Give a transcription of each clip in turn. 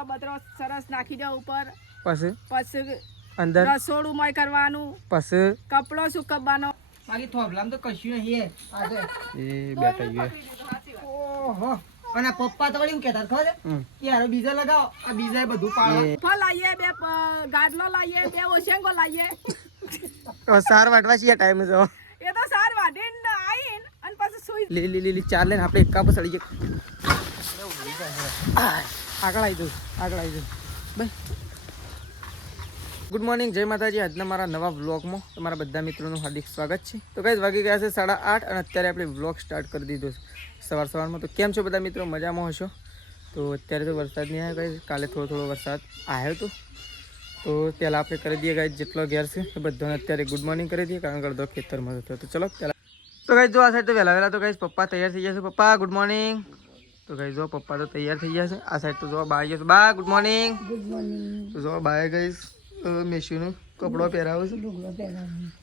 પતરો બતરો સરસ નાખી દો ઉપર. પછી અંદર રસોડું મય કરવાનું. પછી કપડો સુકવવાનો. બાકી થોભલામ તો કશું નહીં આજે એ બેટા ગયો. ઓહો અને પપ્પા તો વળી હું કહેતા ખબર છે યાર બીજા લગાવો આ બીજા બધું પાડો ફળ લાવીએ બે ગાડલો લાવીએ બે ઓશેંગો લાવીએ. સાર વાટવા છીએ ટાઈમ છે એ તો સાર વાડીને આવીને અને પછી સુઈ લીલી ચાર લઈને આપણે એક કાપ સડી જઈએ. આગળ આવી દઉં ભાઈ. ગુડ મોર્નિંગ, જય માતાજી. આજના મારા નવા વ્લોગમાં તમારા બધા મિત્રોનું હાર્દિક સ્વાગત છે. તો ગાઈઝ વાગી ગયા છે 8:30 અને અત્યારે આપણે વ્લોગ સ્ટાર્ટ કરી દીધો છે સવારમાં. તો કેમ છો બધા મિત્રો? મજામાં હશો? તો અત્યારે તો વરસાદ નહીં આવ્યો ગાઈઝ, કાલે થોડો વરસાદ આવ્યો હતો. તો પહેલાં આપણે કરી દઈએ ગાઈઝ જેટલો ઘેર છે એ બધાને અત્યારે ગુડ મોર્નિંગ કરી દઈએ, કારણ કે અડધો ખેતરમાં હતો. તો ચલો પહેલાં તો ગાઈઝ જો આ સાઈડ તો વહેલા તો ગાઈઝ પપ્પા તૈયાર થઈ ગયા છે. પપ્પા ગુડ મોર્નિંગ. તો ગાઈઝ જો પપ્પા તો તૈયાર થઈ ગયા છે. આ સાઈડ તો જો બા આવી ગયો છે. બા ગુડ મોર્નિંગ. તો જો બાએ ગાઈઝ મેશીનું કપડો પહેરાવો છે.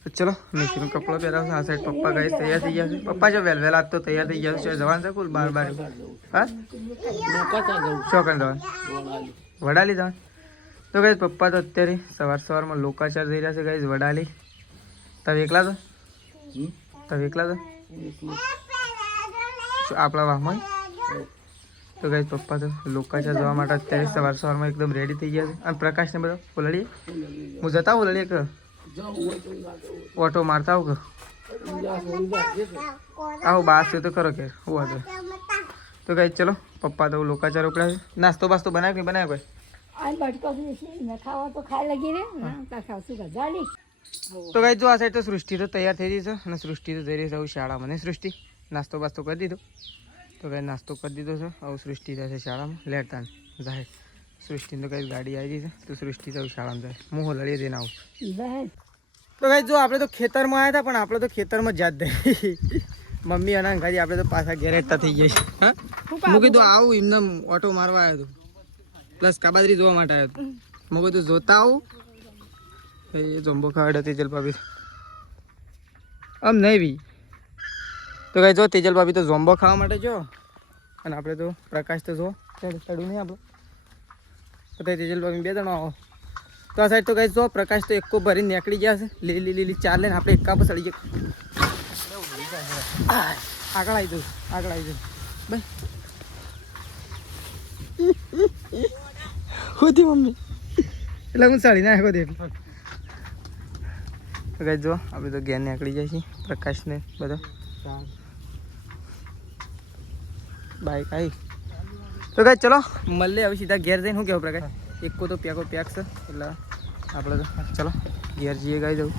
તો ચલો મેશીનું કપડો પહેરાવો છે. આ સાઈડ પપ્પા ગાઈઝ તૈયાર થઈ ગયા છે. પપ્પા જો વહેલા તો તૈયાર થઈ ગયા છે. જવાનું છે કુલ 12 હા શું કરી જવાનું? વડાલી જવાનું. તો ગાઈઝ પપ્પા તો અત્યારે સવારમાં લોકાચાર થઈ રહ્યા છે ગાઈઝ વડાલી. તમે એકલા તો આપણા વાહમાં. તો ગાઈઝ પપ્પા તો લોકાચાર જવા માટે અત્યારે સવારમાં એકદમ રેડી થઈ ગયા છે. અને પ્રકાશને બધો ઓલડીએ હું જતા ઓલડીએ કે ઓટો મારતા આવું કે આવો બાર છે તો કરો કે હું હતો. તો ગાઈઝ ચલો પપ્પા તો લોકાચાર ઉપડ્યા છે. નાસ્તો બાસ્તો બનાવ્યો કે બનાવ્યો ભાઈ? તો ગાઈઝ જો આ સાઈડ તો સૃષ્ટિ તો તૈયાર થઈ રહી છે અને સૃષ્ટિ તો જઈ રહી છે શાળામાં. ને સૃષ્ટિ નાસ્તો બાસ્તો કરી દીધો? તો કઈ નાસ્તો કરી દીધો છે. હવે સૃષ્ટિ જાય છે શાળામાં લેતા જાય. સૃષ્ટિને તો કઈ ગાડી આવી છે તો સૃષ્ટિ તો શાળામાં જાય. હું લડી દઈને આવું. તો કઈ જો આપણે તો ખેતરમાં આવ્યા હતા પણ આપણે તો ખેતરમાં જ દે મમ્મી અને અંગાજી આપણે તો પાછા ઘેર હેઠતા થઈ ગયા છે. હા હું કીધું આવું એમને ઓટો મારવા આવ્યો હતો, પ્લસ કાબાદરી જોવા માટે આવ્યો હતો. હું કીધું જોતા આવું એ જમ્બો ખાવાડ્યો તેજલ ભાભી આમ નહીં બી. તો કઈ જો તેજલ ભાભી તો ઝોમ્બો ખાવા માટે જો અને આપણે તો પ્રકાશ તો જો ચડ્યું નહીં આપણે તો તેજલ ભાભી 2 જણા આવો. તો આ સાઈડ તો કઈ જો પ્રકાશ તો એકો ભરીને નીકળી ગયા છે. લીલી ચાર લઈને આપણે એકા પર ચડી જઈએ. આગળ આવી દઉં ભાઈ. હોતી મમ્મી એટલે હું ચડી નાખો દે. તો કઈ જો આપણે તો ઘેર નીકળી જાય છે પ્રકાશને બધા બાઈક આવી. તો કઈ ચલો મળે હવે સીધા ઘેર જઈને. શું કહેવું પ્રકાશ? એકો તો પેક છે એટલે આપણે તો ચલો ઘેર જઈએ ગાઈ જવું.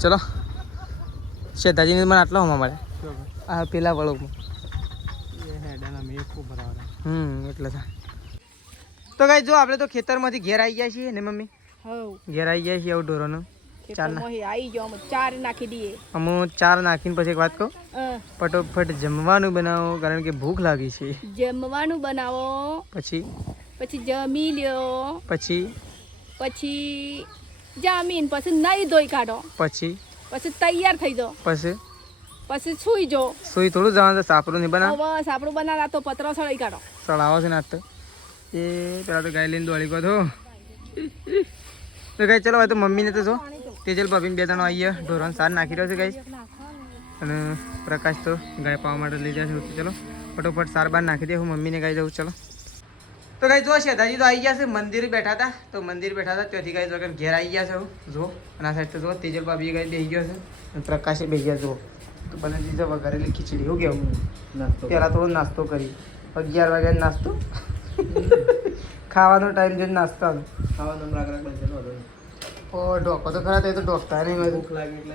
ચલો શેતાજીને મને આટલા હોમાં મળે આ પેલા વળોમાં એટલે તો કઈ જો આપણે તો ખેતરમાંથી ઘેર આવી ગયા છીએ ને મમ્મી? ઘેર આવી ગયા છીએ આવું ઢોરોનું ચાર નાખી દઈએ. અમુક 4 નાખીને પછી એક વાત કહું, ફટોફટ જમવાનું બનાવો કારણ કે ભૂખ લાગી છે. જમવાનું બનાવો પછી જમી લ્યો પછી જમીન પછી નહીં ધોઈ કાઢો પછી તૈયાર થઈ જાઓ પછી સુઈ જો. સુઈ થોડું જવાનું સાપડું નહીં બનાવ. સાપડું બનાવવા તો પતરો સળાઈ કાઢો. સળાવો છે ને આજ તો એ પેલા તો ગાય લઈને દોડી ગયો તો ગાય. ચલો હવે તો મમ્મીને તો જો તેજલ ભાભીને 2 જણા આવીએ ઢોરણ સાર નાખી રહ્યો છે ગાય. અને પ્રકાશ તો ગાય પાવા માટે લઈ જશે. ચલો ફટોફટ સાર બાર નાખી દે. હું મમ્મીને ગાઈ દઉં. ચલો તો ગાય જો શેતાજી તો આવી ગયા છે. મંદિર બેઠા હતા ત્યાંથી ગાય વગર ઘેર આવી ગયા છે જો. અને આ સાઈડ તો જો તેજલ ભાભી ગાય બેસી ગયો છે અને પ્રકાશે બેસી ગયા જો. તો બને દીધો વઘારેલી ખીચડી. શું કેવું? પહેલાં થોડો નાસ્તો કરી 11 વાગ્યાનો નાસ્તો ખાવાનો ટાઈમ જોઈને નાસ્તો ખાવાનો ઓ ઢોકો તો ખરા. તો ઢોકતા નહીં ભૂખ લાગે એટલે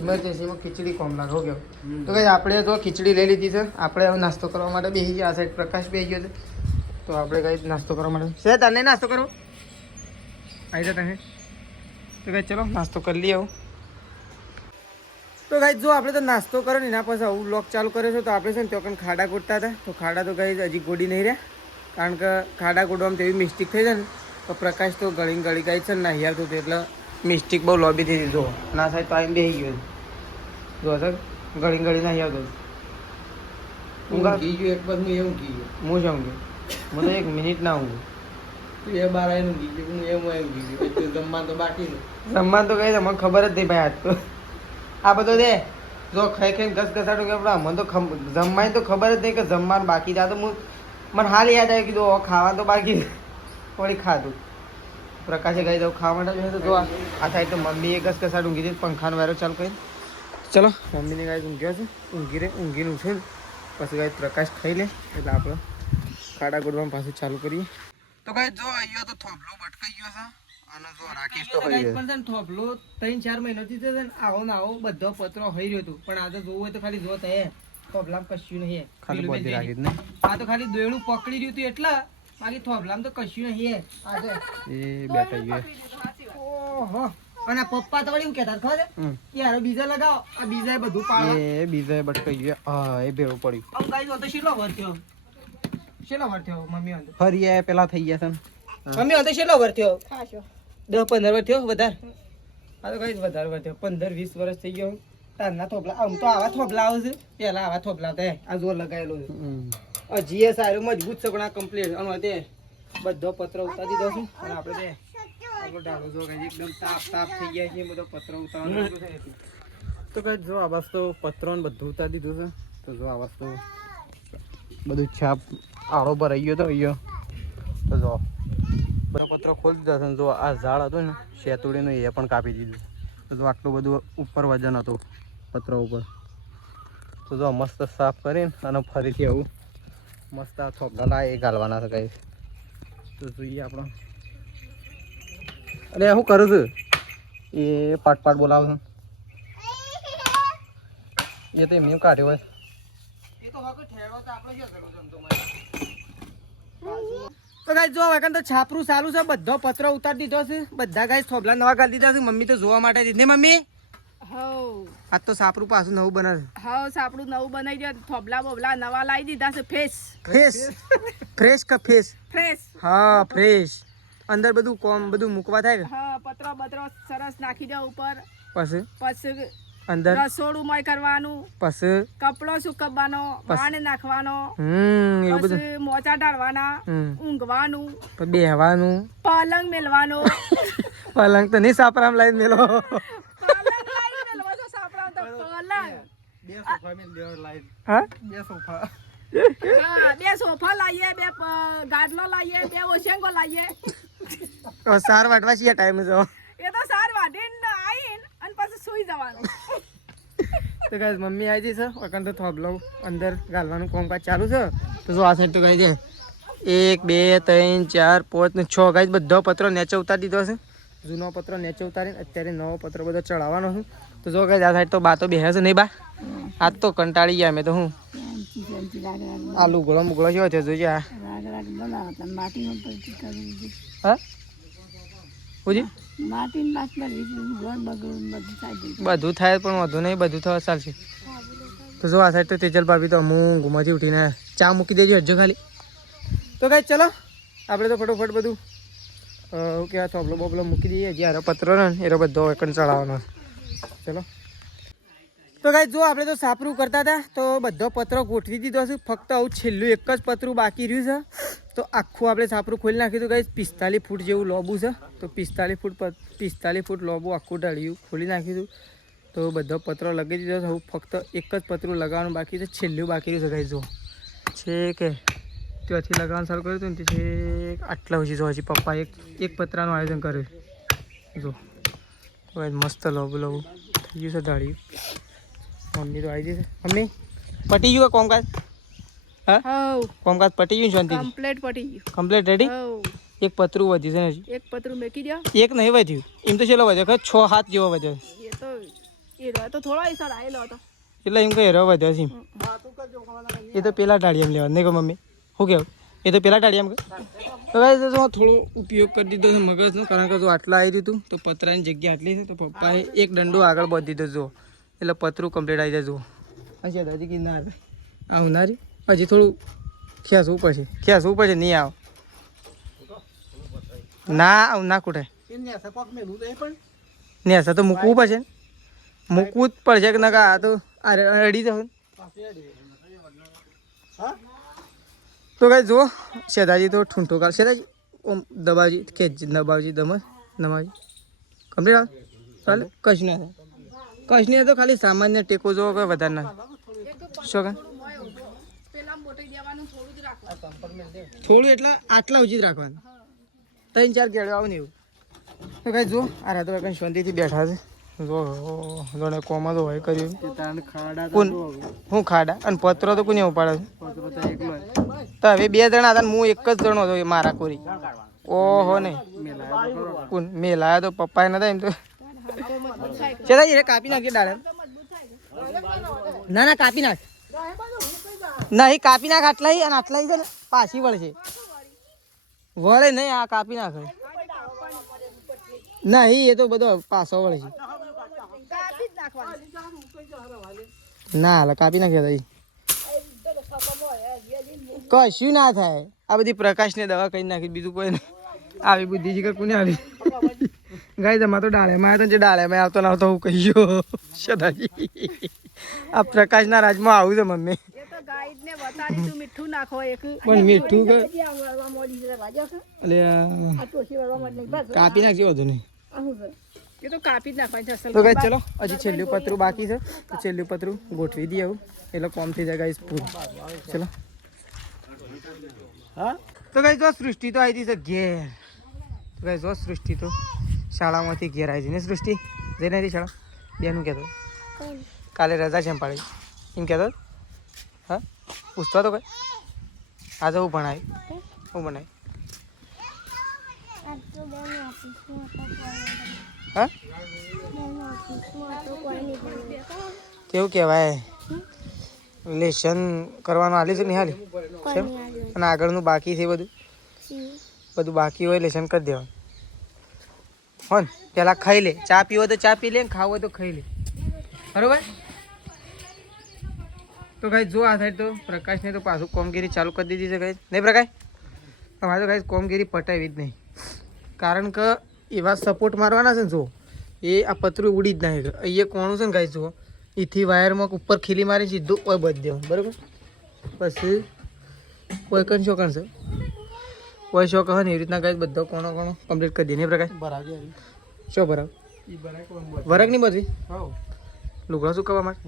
ઇમરજન્સીમાં ખીચડી કોમ લાગે. હો કેવું? તો કઈ આપણે તો ખીચડી લઈ લીધી છે. આપણે હવે નાસ્તો કરવા માટે બેસી ગયા. આ સાઈડ પ્રકાશ બેસી ગયો છે તો આપણે કઈ નાસ્તો કરવા માટે છે. તને નાસ્તો કરવો આવી જાય તમે? તો કઈ ચલો નાસ્તો કરી લઈએ. આવું તો ગાઈ જો આપણે તો નાસ્તો કરો ને એના પછી આવું વ્લોગ ચાલુ કર્યો છે. તો આપણે છે ને ત્યાં ખાડા ગોડતા હતા. તો ખાડા તો ગાઈ હજી ગોડી નહીં રહ્યા કારણ કે ખાડા ગોડવામાં તેવી મિસ્ટેક થઈ જાય ને તો પ્રકાશ તો ગળી ગાય છે ને નાહિયાર થતું એટલે મિસ્ટેક બહુ લોબી થઈ હતી. જો ના સાહેબ તો આવીને બેસી ગયો જો સર ગળી નાહિયાર થતું. ઊંઘી ગયો એક બાદ હું એવું ઊંઘી ગયો. હું શું ઊંઘ્યો? હું તો 1 મિનિટ ના ઊંઘું. તું એ બાર આવીને ઊંઘી ગયો, હું એમ ઊંઘી ગયો. એટલે જમવાનું તો બાકી ને. જમવાનું તો કઈ મને ખબર જ નહીં ભાઈ આજ તો આ બધો દે જો ખાઈ ખાઈને ઘસઘસાટું કે આપણે મને તો જમવાની તો ખબર જ નહીં કે જમવાનું બાકી છે. આ તો મને હાલ યાદ આવ્યું કીધું હવે ખાવા તો બાકી વળી ખાધું. પ્રકાશે ગઈ દઉં ખાવા માટે જોઈએ તો જો આ સાઈડ તો મમ્મીએ ઘસઘસાટ ઊંઘી દીધી પંખાનો વાયરો ચાલુ કરીને. ચલો મમ્મીને ગાય ઊંઘ્યો છે ઊંઘીને ઉઠે ને પછી ગાય પ્રકાશ ખાઈ લે એટલે આપણે ખાડા ગોડવાનું પાછું ચાલુ કરીએ. તો ગાય જો અહીંયા તો થોભલો બટકાઈ ગયો છે અને જો રાકેશ તો ખાઈ પણ છે ને થોભલો 3-4 મહિનાથી છે ને આવો ને આવો બધો પતરો હઈ રહ્યો હતું પણ આ તો જોવું હોય તો ખાલી જો તે થોભલામાં કશું નહીં ખાલી બોધી રાખી જ ને આ તો ખાલી દોયડું પકડી રહ્યું હતું એટલે બાકી થોભલામાં તો કશું નહીં આ છે એ બેઠા ગયો. ઓહો અને પપ્પા તો વળી હું કહેતા ખબર કે યાર બીજા લગાવો આ બીજાએ બધું પાડો એ બીજાએ બટકાઈ ગયો હા એ ભેળું પડ્યું. આમ ગાઈસ તો શેલો વર થયો મમ્મી અંદર ફરી પેલા થઈ ગયા છે મમ્મી અંદર શેલો વર થયો ખાશો 10-15 વર્ષ થયો વધારે આ તો ગાઈસ વધારે વર થયો 15-20 વર્ષ થઈ ગયો તારના થોભલા આમ તો આવા થોભલા આવે છે પેલા આવા થોભલા હતા આ જોર લગાવેલો છે હજી એ સારું મજબૂત છે પણ આ કમ્પ્લીટ અને તે બધો પત્ર ઉતારી દીધો છે અને આપણે તે આપણો ડાળો જો ગાઈસ એકદમ તાપ થઈ ગયા છે બધો પત્ર ઉતારવાનો છે તો ગાઈસ જો આ વસ્તુ પત્રો ને બધું ઉતારી દીધું છે તો જો આ વસ્તુ બધું છાપ આળો ભરાઈ ગયો તો અહીંયા તો જો બધો પત્રો ખોલી દીધા છે જો આ ઝાડ હતું ને શેતુડીનું એ પણ કાપી દીધું તો જો આટલું બધું ઉપર વજન હતું પત્રો ઉપર તો જો મસ્ત સાફ કરીને અને ફરીથી આવું મસ્ત આ થોપલા એ ગાલવાના છે કઈ તો જોઈએ આપણે અરે શું કરું છું એ પાટ બોલાવ છું એ તો એમને કાઢ્યો હોય એ તો હક ઠેડો તો આપણે શું કરું જમતો મને તો ગાઈસ જો હવે તો છાપરું ચાલુ છે બધો પત્રો ઉતારી દીધો છે બધા ગાઈસ થોભલા નવા કાઢી દીધા છે મમ્મી તો જોવા માટે દીધી ને મમ્મી આજ તો સાપરું પાછું નવું બનાવે સાપડું નવું બનાવી દે થોબલા બોબલા નવા લાવી દીધા છે ફ્રેશ ફ્રેશ હા ફ્રેશ અંદર બધું મૂકવા થાય હા પત્રો સરસ નાખી દે ઉપર પછી અંદર રસોડું માં કરવાનું પછી કપડો સુકવવાનો પાન નાખવાનો એવું બધું પછી મોચા ડાળવાના ઊંઘવાનું બેહવાનું પલંગ મેલવાનો પલંગ તો નહીં સાપરામ લાઈન મેલો બે સોફા લાવીએ બે ગાદલો લાવીએ બે ઓશેંગો લાવીએ સાર વાટવા છીએ ટાઈમ જો એ તો સાર વાટીને આવીને અને પછી સુઈ જવાનું તો ગાઈસ મમ્મી આવી છે વકન તો થોબલો અંદર ગાલવાનું કામકાજ ચાલુ છે તો જો આ સાઈડ તો ગાઈ છે 1 2 3 4 5 ને 6 ગાઈસ બધો પત્રો નીચે ઉતારી દીધો છે જૂનો પત્રો નીચે ઉતારીને અત્યારે નવો પત્રો બધો ચડાવવાનો છે તો જો ગાઈસ આ સાઈડ તો બા તો બેહે છે નહીં બા આજ તો કંટાળી ગયા મેં તો હું આલુ ગોળો મુગળો જેવો છે જોજે આ હા પૂજી બધું થાય પણ વધુ નહીં બધું થવા ચાલશે તો જો આ સાઈડ તો તેજલ ભાભી તો હું ઘુમાથી ઉઠીને ચા મૂકી દેજો હજુ ખાલી તો કઈ ચલો આપણે તો ફટોફટ બધું કે આ થોબલો બોબલો મૂકી દઈએ જ્યારે પત્રો ને એ બધો એકન ચડાવવાનો ચલો તો ગાઈસ જો આપણે તો સાપરું કરતા હતા તો બધો પત્રો ગોઠવી દીધો છે ફક્ત આવું છેલ્લું એક જ પતરું બાકી રહ્યું છે તો આખું આપણે સાપરું ખોલી નાખ્યું હતું ગાઈસ 45 ફૂટ જેવું લોબું છે તો 45 ફૂટ લોબું આખું ઢળ્યું ખોલી નાખ્યું હતું તો બધો પત્રો લગાવી દીધો છે ફક્ત એક જ પતરું લગાવવાનું બાકી છે છેલ્લું બાકી રહ્યું છે ગાઈસ જો છે કે ત્યાંથી લગાવવાનું ચાલુ કર્યું હતું ને તે આટલા પછી જો હજી પપ્પા એક પતરાનું આયોજન કર્યું જો મસ્ત લોબું થઈ ગયું છે ઢાળ્યું મમ્મી તો આવી જશે મમ્મી પટી ગયું કોમકાજ હા કોમકાજ પટી ગયું શાંતિ કમ્પ્લીટ રેડી એક પતરું વધ્યું છે ને એક પતરું મેકી દો એક નહીં વધ્યું એમ તો ચેલો વધ્યો 6-7 જેવો વધ્યો તો થોડો ઈસર આવેલો હતો એટલે એમ કઈ હેરો વધ્યો છે એ તો પેલા ટાળીએમ લેવા નહીં કહો મમ્મી શું કેવું એ તો પેલા ટાળીએમ તો થોડો ઉપયોગ કરી દીધો છે મગજનો કારણ કે જો આટલા આવી દીધું તો પતરાની જગ્યા આટલી છે તો પપ્પાએ એક દંડો આગળ બાંધી દીધો જો એટલે પતરું કમ્પ્લીટ આવી જાય જુઓ હજી હજી કે ના આવું ના રી હજી થોડું ખેંચવું પડશે નહીં આવ ના આવું ના કૂટે નેસા તો મૂકવું પડશે મૂકવું જ પડશે કે ના આ તો અડી જવું તો કઈ જુઓ શેઠાજી તો ઠૂંઠો કાઢ શેઠાજી ઓમ દબાવજી ખેંચ દબાવજી નમાજી કમ્પ્લીટ આવે ચાલે કશ નહીં થાય કશ નહીં તો ખાલી સામાન્ય ટેકો જોવો કોઈ વધારે ના શું કાં પેલા મોટી દેવાનું થોડું જ રાખવાનું. થોડું એટલે આટલા ઉચિત રાખવાનું 3-4 કેળો આવું ને એવું તો કઈ જો આ રાતો કઈ શાંતિથી બેઠા છે જો જોડે કોમાં તો હોય કર્યું કોણ હું ખાડા અને પત્રો તો કોને ઉપાડે છે તો હવે 2 જણા હતા ને હું એક જ જણો હતો મારા કોરી ઓહો નહીં કોણ મેં લાયા તો પપ્પાએ નતા એમ તો ચેતા એ કાપી નાખીએ ડાળે ના કાપી નાખ નહીં કાપી નાખ આટલા અને આટલા છે ને પાછી વળશે વળે નહીં આ કાપી નાખે નહીં એ તો બધો પાછો વળે છે ના હાલ કાપી નાખ્યા કશું ના થાય આ બધી પ્રકાશને દવા કરી નાખી બીજું કોઈ નહીં આવી બુદ્ધિ જીગર કોને આવી ગાય તમારે તો ડાળેમાં આવ્યો તો જે ડાળેમાં આવતો ના આવતો હું કહીયો સદાજી આ પ્રકાશના રાજમાં આવું છે મમ્મી ગાઈડને બતાડી તું મીઠું નાખો એક પણ મીઠું કાપી નાખજો વધુ નહીં એ તો કાપી જ નાખવાની અસલ. તો ગાઈસ ચલો હજી છેલ્લું પતરું બાકી છે તો છેલ્લું પતરું ગોઠવી દઈએ આવું એટલે કોમ થઈ જાય ગાઈસ પૂરું ચલો હા તો ગાઈસ જો સૃષ્ટિ તો આવી હતી ઘેર તો ગાઈસ જો સૃષ્ટિ તો શાળામાંથી ઘેર આવી છે ને સૃષ્ટિ જઈને હતી શાળા બેનું કહેતો કાલે રજા છે એમ પાડી એમ કહેતો હા પૂછતો તો કઈ આજે હું ભણાય હું ભણાય હા કેવું કહેવાય લેસન કરવાનું હાલી છે ને હાલી છે અને આગળનું બાકી છે બધું બાકી હોય લેસન કરી દેવાનું હો ને પેલા ખાઈ લે ચા પીવો તો ચા પી લે ને ખાવું હોય તો ખાઈ લે બરોબર તો ગાઈસ જો આ સાઈડ તો પ્રકાશને તો પાછું કોમગીરી ચાલુ કરી દીધી છે ગાઈસ નહીં પ્રકાશ અમારે તો ગાઈસ કોમગીરી પટાવી જ નહીં કારણ કે એવા સપોર્ટ મારવાના છે ને જો એ આ પતરું ઉડી જ નાખે અહીંયા કોણું છે ને ગાઈસ જુઓ એથી વાયરમાં ઉપર ખીલી મારી સીધું ઓય બધી દેવાનું બરાબર પછી કોઈ કન શોકણ છે કોઈ શોક હોય ને એવી રીતના ગાઈસ બધો કોણો કમ્પ્લીટ કરી દે નહીં પ્રકાશ શું બરાબર વરક નહીં બધી લુગડા શું કરવા માટે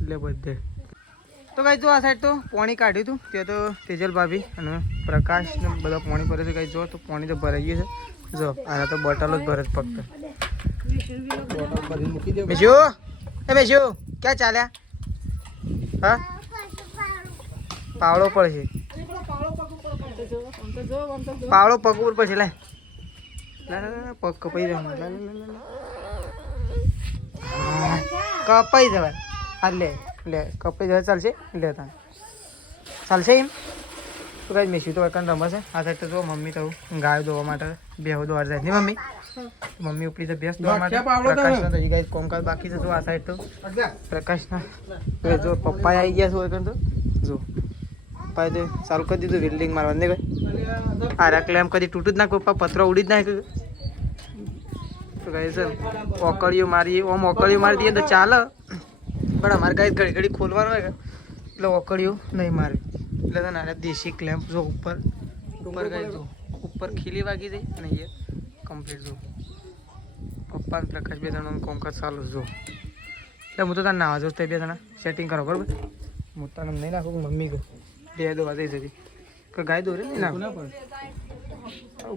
એટલે બધે તો ગાઈસ જો આ સાઈડ તો પાણી કાઢ્યું હતું ત્યાં તો તેજલ ભાભી અને પ્રકાશ ને બધા પાણી ભરે છે ગાઈસ જો તો પાણી તો ભરાઈ ગયું છે જો આના તો બોટલ જ ભરે ફક્ત મેશુ એ મેશુ ક્યાં ચાલ્યા હા પાવડો પડશે પાવડો પગ ઉપર પડશે લાય પગ કપાઈ જવાનું કપાઈ જવાય હા લે કપાઈ જવાય ચાલશે લેતા ચાલશે એમ તો કઈ મેસી તો એકન રમશે આ સાઈડ તો જો મમ્મી તો ગાય દોવા માટે બેહો દોવા જાય ને મમ્મી ઉપડી તો ભેંસ દોવા માટે પ્રકાશના તો ગાઈસ કોમકાજ બાકી છે જો આ સાઈડ તો પ્રકાશના જો પપ્પા આવી ગયા છે એકન તો જો પપ્પાએ તો ચાલુ કરી દીધું વેલ્ડિંગ મારવાનું ને કઈ આ ક્લેમ કદી તૂટું જ ના પપ્પા પતરા ઉડી જ નાખે તો ગાઈસ ઓકળીઓ મારી ઓમ ઓકળીઓ મારી દઈએ તો ચાલે પણ અમારે ગાઈસ ઘડી ઘડી ખોલવાનું હોય એટલે ઓકળીઓ નહીં મારવી એટલે તો નાના દેશી ક્લેમ્પ જો ઉપર ગાઈસ જો ઉપર ખીલી વાગી જાય અને એ કમ્પ્લીટ જો પપ્પા પ્રકાશ 2 જણાનું કોમકાજ ચાલુ જો એટલે હું તો તાર નાવા જો તે 2 જણા સેટિંગ કરો બરાબર હું તને નહીં નાખું મમ્મી કહું બે દોવા દઈ જતી કે ગાય દોરે નહીં નાખું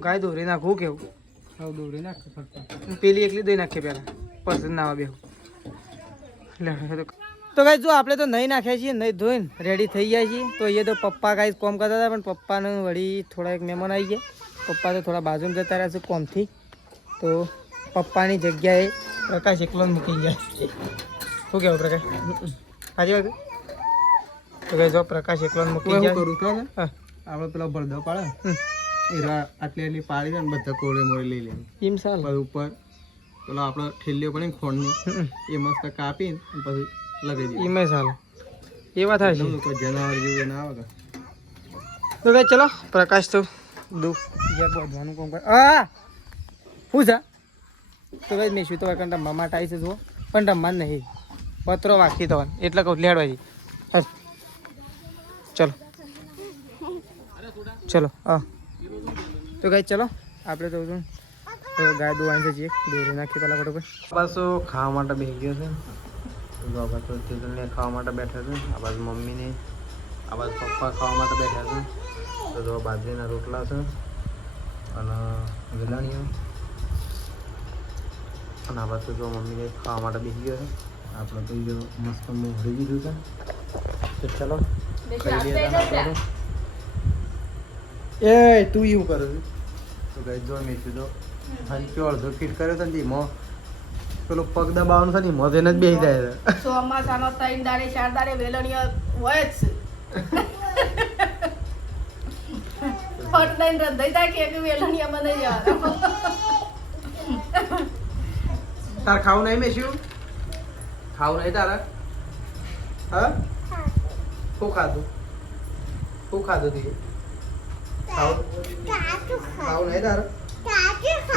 ગાય દોરી નાખું કેવું દોરી નાખ પેલી એકલી દઈ નાખીએ પહેલાં પસંદ નાવા બેહું તો ગાઈસ જો આપણે તો નહીં નાખ્યા છીએ નહીં ધોઈને રેડી થઈ ગયા છીએ તો એ તો પપ્પા ગાઈસ કોમ કરતા હતા પણ પપ્પાને વળી થોડા એક મહેમાન આવી ગયા પપ્પા તો થોડા બાજુમાં જતા રહ્યા છે કોમથી તો પપ્પાની જગ્યાએ પ્રકાશ એકલો મૂકી ગયા શું કહેવું પ્રકાશ સાચી વાત તો ગાઈસ જો પ્રકાશ એકલો મૂકી ગયા કરું કે આપણે પેલા બળદો પાડે આટલી આટલી પાડી ને બધા કોળે મોળે લઈ લે એમ સાલ ઉપર પેલો આપણો ઠેલીઓ પડે ને ખોણની એ મસ્ત કાપીને પછી લગાવી દઈએ એમાં સાલ એ વાત થાય છે કોઈ જનાવર જેવું ના આવે તો કઈ ચલો પ્રકાશ તો દુઃખ બોધવાનું કામ કરે હા શું છે તો કઈ નહીં શું તો કંટા મામા ટાઈ છે જુઓ પણ રમવા નહીં પત્રો વાંખી તો એટલે કહું લેડવા જઈ ચલો ચલો હા તો ગાઈ ચલો આપણે તો ગાય દોવાની છે દોરી નાખીએ પહેલાં બરોબર બસ ખાવા માટે બેસી ગયો છે તો ચિલ્ડ્રનને ખાવા માટે બેઠા છે આ બાજુ મમ્મીને આ બાજુ પપ્પા ખાવા માટે બેઠા છે તો જો બાજરીના રોટલા છે અને વેલાણીઓ અને આ બાજુ જો મમ્મીને ખાવા માટે બેસી ગયો છે આપણે તો જો મસ્ત મોહરી દીધું છે તો ચલો એ તું એવું કરું છું તો ગઈ જો મેં કીધું હંચો અડધો ફીટ કર્યો છે ને એમાં પેલો પગ દબાવવાનું છે ને એમાં તેને જ બેસી જાય છે ચોમાસાનો 3 દાડે 4 દાડે વેલણીઓ હોય જ ફટ દઈને રંધાઈ જાય કે વેલણીઓ બનાવી જવાના તાર ખાવું નહીં મેશ્યું ખાવું નહીં તારા હા શું ખાધું તું ખાવું નહીં તારે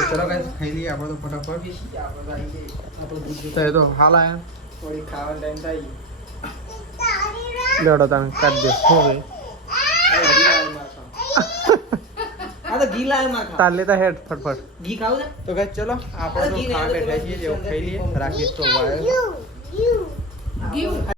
ચલો ગાઈસ ખાઈ લઈએ આપણે તો ફટાફટ તો હાલ આયા થોડી ખાવાનો ટાઈમ થઈ લેડો તમે કાઢ દે હો ગઈ આ તો ઘી લાય માં ખા તાર લેતા હેડ ફટફટ ઘી ખાવ ને તો ગાઈસ ચલો આપણે તો ખાવા બેઠા છીએ જેવું ખાઈ લઈએ રાખીશ તો વાય ગીવ